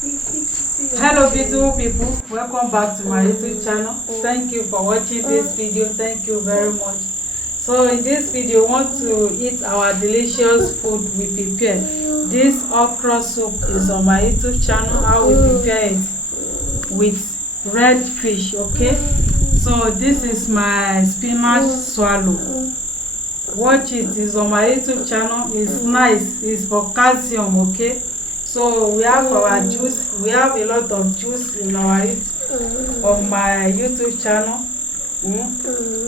Hello beautiful people, welcome back to my YouTube channel. Thank you for watching this video. Thank you very much. So in this video, we want to eat our delicious food we prepare. This okra soup is on my YouTube channel, how we prepare it with red fish. Okay, so this is my spinach swallow. Watch it, it's on my YouTube channel. It's nice, it's for calcium. Okay, so we have our juice, we have a lot of juice in our on my YouTube channel.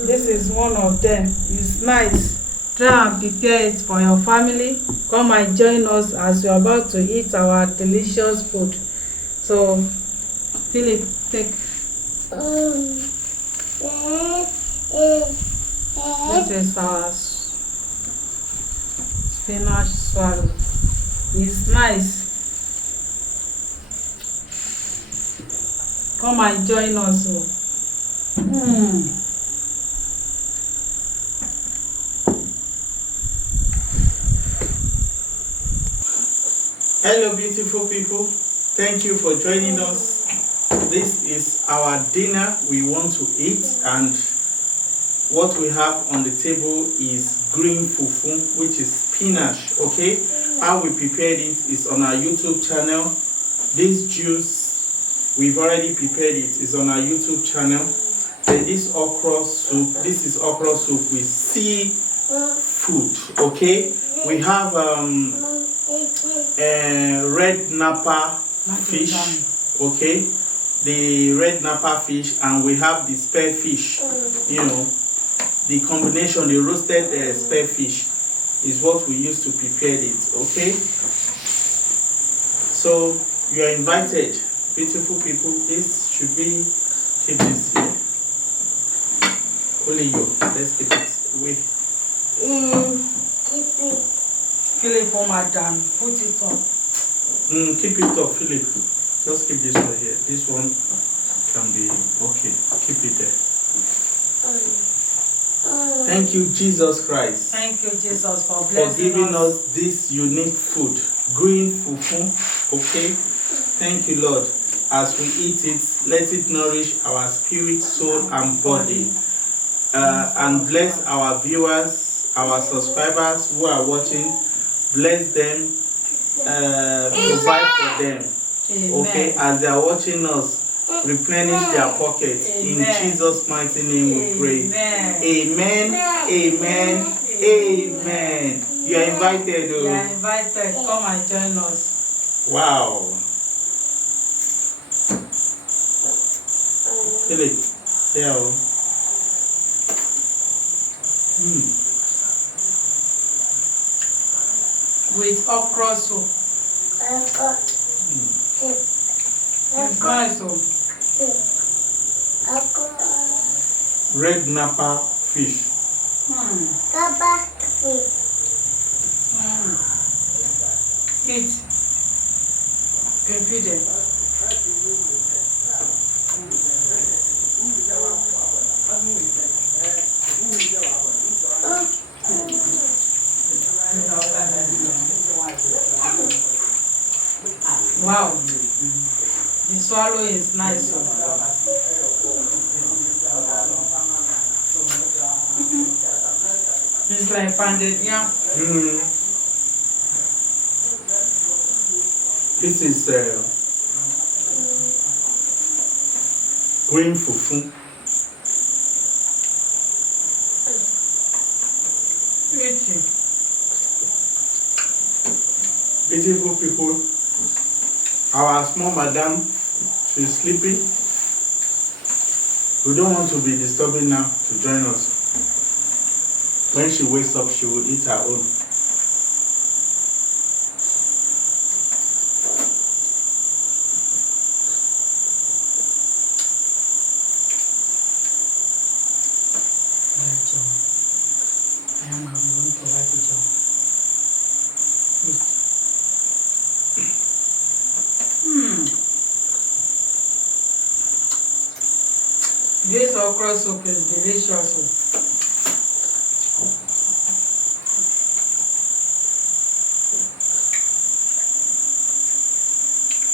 This is one of them. It's nice. Try and prepare it for your family. Come and join us as we are about to eat our delicious food. So Philip, take. This is our spinach swallow. It's nice. Come and join us. Hello beautiful people, thank you for joining us. This is our dinner we want to eat, and what we have on the table is green fufu, which is spinach. Okay, how we prepared it is on our YouTube channel. This juice we've already prepared, it is on our YouTube channel. Then this okra soup, this is okra soup with seafood. Okay, we have red napa fish. Okay, the red napa fish, and we have the spear fish. You know, the combination, the roasted spear fish is what we use to prepare it. Okay, so you are invited, beautiful people. This should be, keep this here. Only you. Let's keep it. Wait. Philip, oh madam, put it on. Keep it up, Philip. Just keep this one here. This one can be okay. Keep it there. Thank you, Jesus Christ. Thank you, Jesus, for blessing giving us this unique food, green fufu. Okay. Thank you, Lord. As we eat it, let it nourish our spirit, soul, and body. And bless our viewers, our subscribers who are watching. Bless them, provide for them. Amen. Okay, as they are watching us, replenish their pockets. In Jesus' mighty name we pray. Amen. Amen. Amen. You are invited. You are invited. Come and join us. Wow. Philip, here. With okra soup. It's nice. Red napa fish. Eat. Can feed it. Wow, the swallow is nice. It's like pounded yam. This is green fufu. Beautiful people, our small madam, she's sleeping. We don't want to be disturbing now to join us. When she wakes up, she will eat her own. This okra soup is delicious.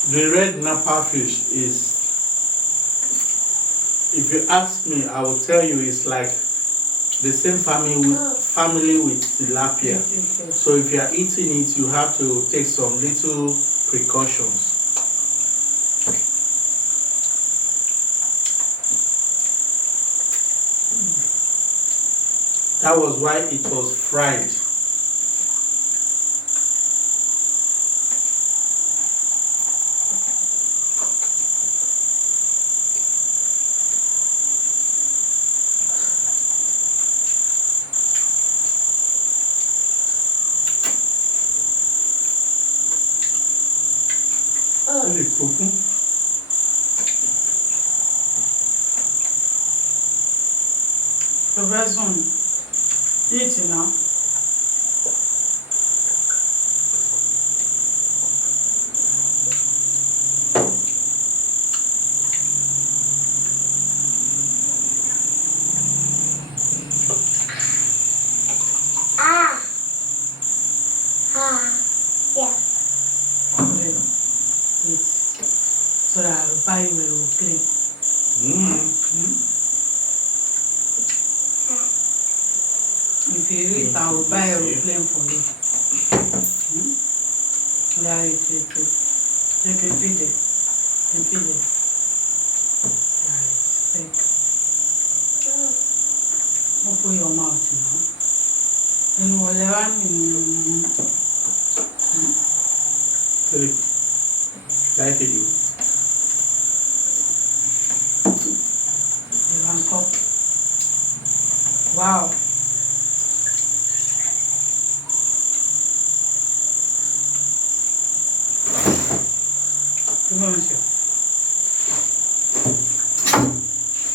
The red Napa fish is, if you ask me, I will tell you it's like the same family with tilapia. So if you are eating it, you have to take some little precautions. That was why it was fried. Really, Fufu? Professor, eat now. Yeah. Eat. So that I'll buy you a clean. If you eat, I will buy a plane for you. Yeah, it's. You can feed it. You can feed it. Yeah, it's fake. Open your mouth now. And whatever. Philip, like you. You want top? Wow. You want to?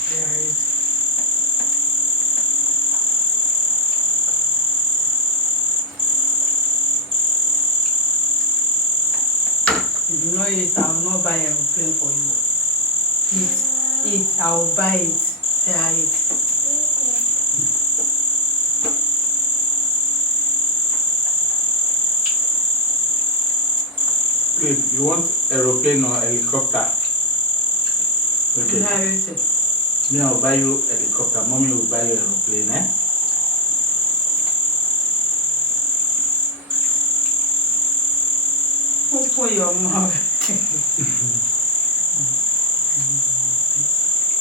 There it is. If you know it, I will not buy a plane for you. Eat, I will buy it. Yeah, eat. Philip, you want aeroplane or helicopter? Okay. Yeah, eat it. Me, I'll buy you helicopter. Mommy will buy you aeroplane, eh? Open your mouth.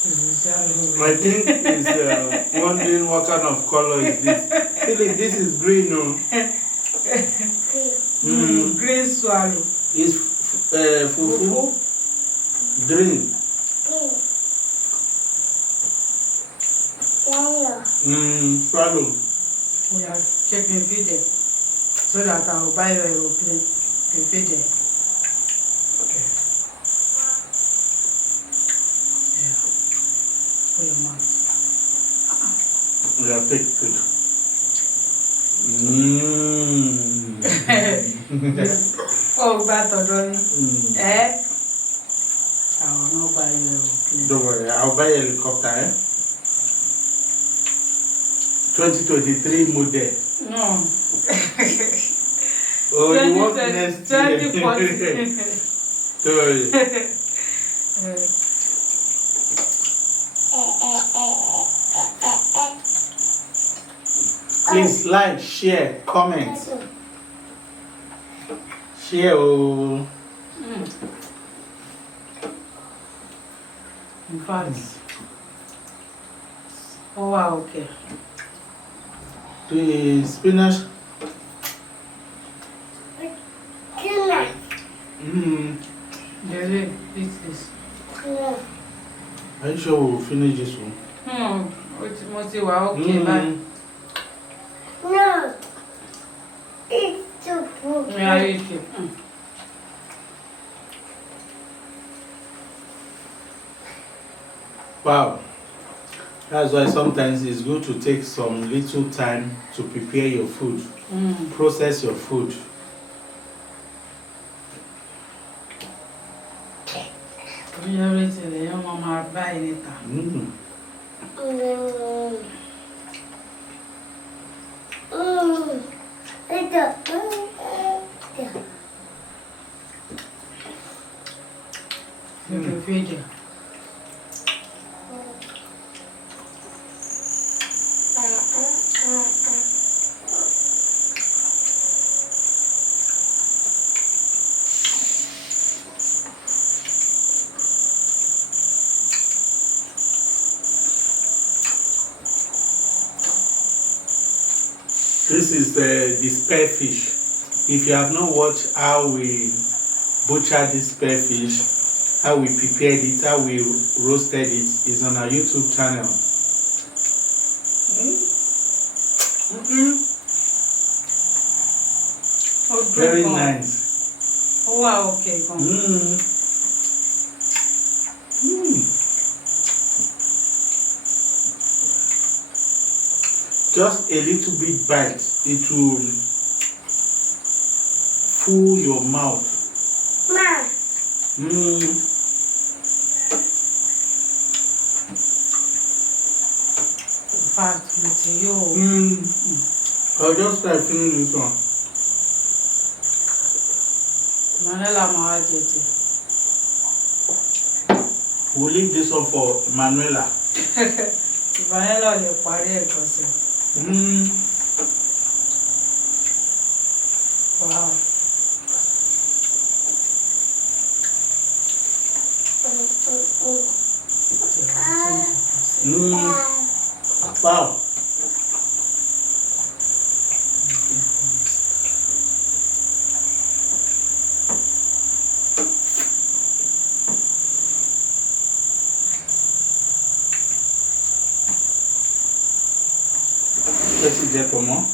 I think it's wondering what kind of color is this. Philip, this is green, no? Green swallow. It's Fufu. Green. Swallow. We are checking feed so that I will buy you aeroplane. You feed it. Okay. Yeah. For your mouth. Yeah, take it. Oh, bad or eh? I will not buy you aeroplane. Don't worry, I'll buy a helicopter, eh? 2023 model. No. Oh, you want next year? 2040. Don't worry. Please like, share, comment. Share. Oh. In fact. Oh, wow, okay. The spinach. Jerry, eat this. Are you sure we'll finish this one? Okay, bye. No. It's too full. Yeah, eat it. Wow. That's why sometimes it's good to take some little time to prepare your food, process your food. Video. This is the spear fish. If you have not watched how we butcher this spear fish, how we prepared it, how we roasted it, is on our YouTube channel. Very nice. Oh wow, okay. Just a little bit bite, it will full your mouth. Ma. In fact, with you. I'll just try finish this one. Manela Mahajeti. We'll leave this one for Manuela. Manela le pari ekose. Wow. Wow. Let's jẹ comment?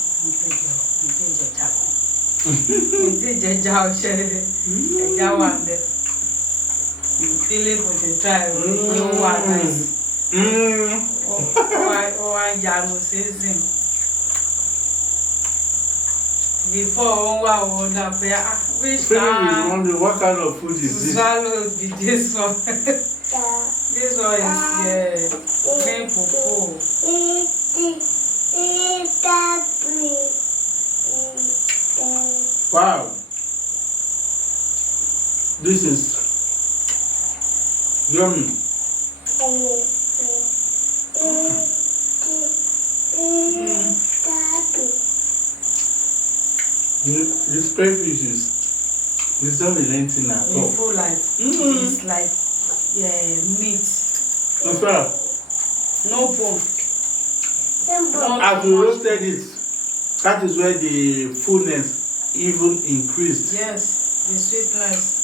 Ẹja ọṣẹ ẹja wà ń bẹ. Philip ti try pé ó wà nice. Ó wá yàgò season. Before ó wá owó dà pé which Philip is wondering what kind of food is this? Swallow be this one. This one is green fufu. Wow. This is yummy. This crayfish is not relenting at all. Full like it's like meat. In fact, No bone. as we roasted it, that is where the fullness even increased. Yes, the sweetness.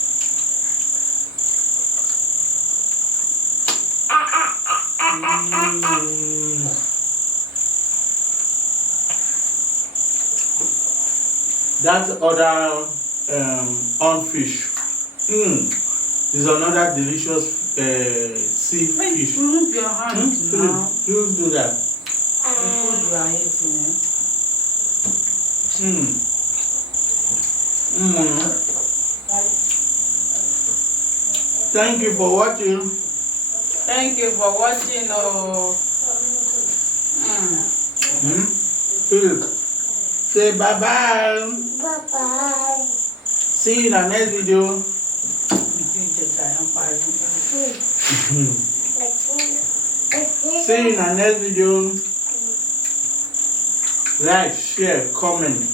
That other on fish is another delicious sea fish. Remove your hand now. Please do that. The food you are eating. Thank you for watching. Thank you for watching. Philip, say bye bye. Bye-bye. See you in the next video. See you in the next video. Like, share, comment.